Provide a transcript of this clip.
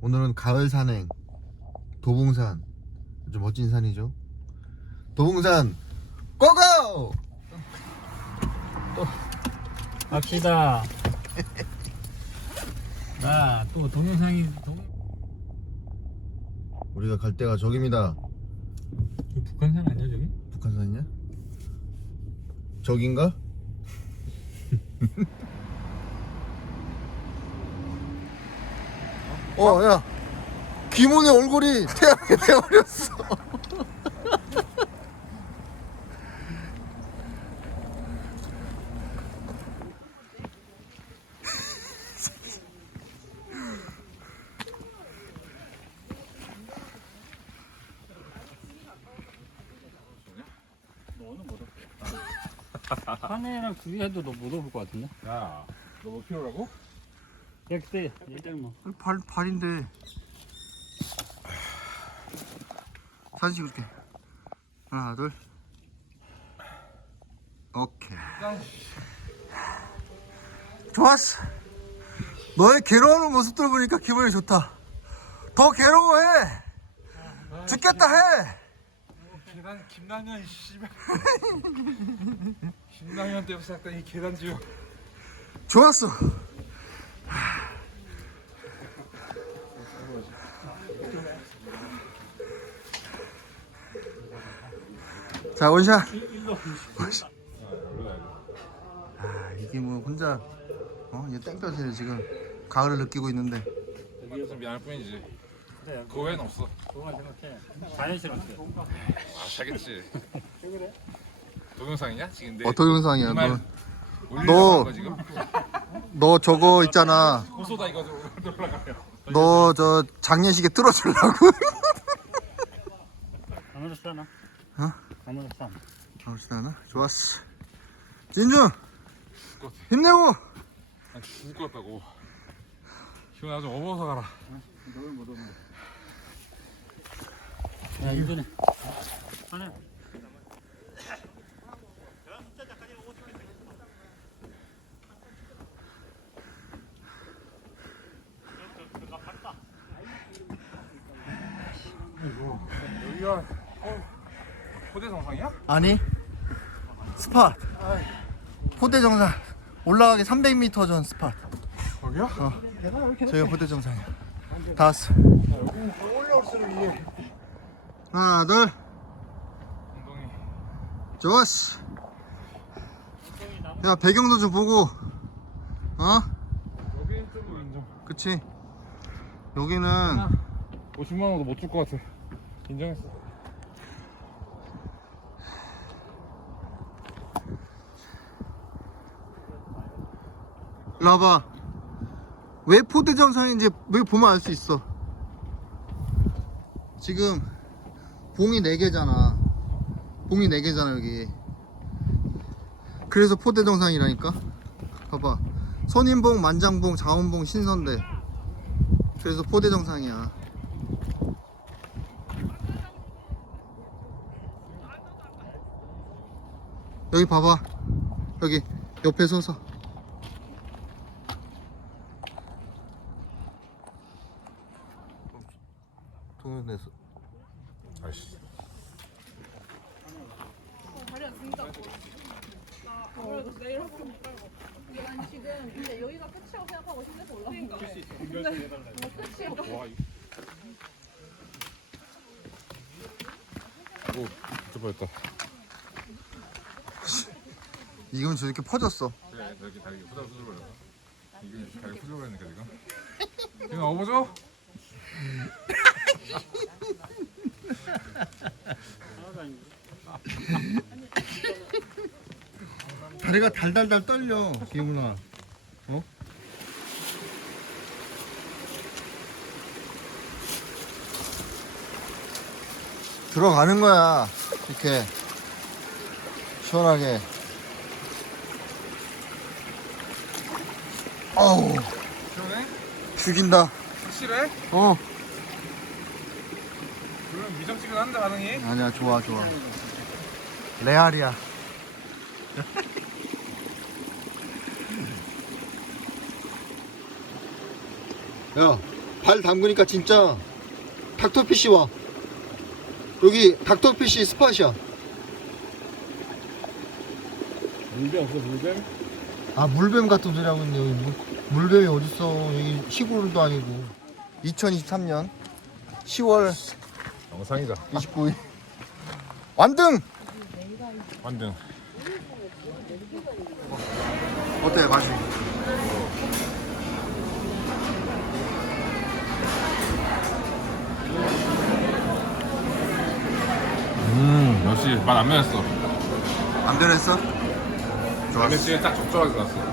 오늘은 가을 산행 도봉산 아주 멋진 산이죠 도봉산 고고! 갑시다. 자, 또 동영상이 동... 우리가 갈 데가 저깁니다 저 북한산 아니야 저기? 북한산이냐? 저긴가? 어, 야. 김훈의 얼굴이 태양에 되어버렸어. 너는 못 없어. 한해랑 둘이 해도 너못 없을 것 같은데? 야, 너 뭐 필요라고? 야 그때 예전에 뭐 발, 발인데. 사진 찍을게. 하나, 둘. 오케이. 좋았어. 너의 괴로워하는 모습들 보니까 기분이 좋다. 더 괴로워해. 죽겠다 해. 계단 김남현 씨발. 김남현 때부터 시작된 이 계단 지옥. 좋았어. 자 원샷. 원샷. 아 이게 뭐 혼자 어 이제 땡볕에 지금 가을을 느끼고 있는데 좀 미안할 뿐이지. 그 외엔 없어. 그거만 생각해 자연스럽게 아, 자겠지. 동영상이냐? 지금 내 어 동영상이야. 너, 너-? 너 저거 있잖아. 고소다 이거 올라가면. 너저 장례식에 뚫어주려고. 아무렇지 않아 어? 아무렇지 않아 아무렇지도 않아. 좋았어. 진주 힘내고. 난 죽을 것 같다고. 기훈아 좀 업어서 가라. 너를 못 없네 야 이번에 한해 여기가 어, 호대 정상이야? 아니 스팟 포대 정상 올라가기 300m 전 스팟 거기야? 어 저희가 포대 정상이야 다 왔어 올라올수록 이게 하나 둘. 좋았어 야 배경도 좀 보고 어. 그치 여기는 50만 원도 못 줄 것 같아. 인정했어. 와봐 왜 포대 정상인지 왜 보면 알 수 있어? 지금 봉이 4개잖아. 봉이 4개잖아 여기. 그래서 포대 정상이라니까? 봐봐. 선인봉 만장봉 자원봉 신선대. 그래서 포대 정상이야. 여기 봐봐. 여기 옆에 서서 동영에서 아이씨. 다리가 진짜. 나 아무래도 내일 학교 못갈것 같아. 난 지금 근데 여기가 끝이라고 생각하고 힘내서 올라간 거야. 근데 뭐 끝이야. 오, 진짜 뻔했다. 이건 저렇게 퍼졌어 그래, 이렇게 다리 후달 후들거려. 이게 다리 후들거리니까 지금. 이거 업어줘? 다리가 달달달 떨려 기훈아 어? 들어가는 거야 이렇게 시원하게 어우 시원해? 죽인다 확실해? 어 미정지근한데 반응이? 아니야 좋아 좋아 레알이야 야 발 담그니까 진짜 닥터피쉬 와. 여기 닥터피쉬 스팟이야. 물뱀 없어 물뱀? 아 물뱀 같은 소리 하고 있네 여기 물, 물뱀이 어딨어 여기 시골도 아니고 2023년 10월 영상이다. 29일. 완등! 완등. 어때 맛이? 음 역시 맛안 변했어. 안 변했어? 좋았어. MSG에 딱 적절하게 갔어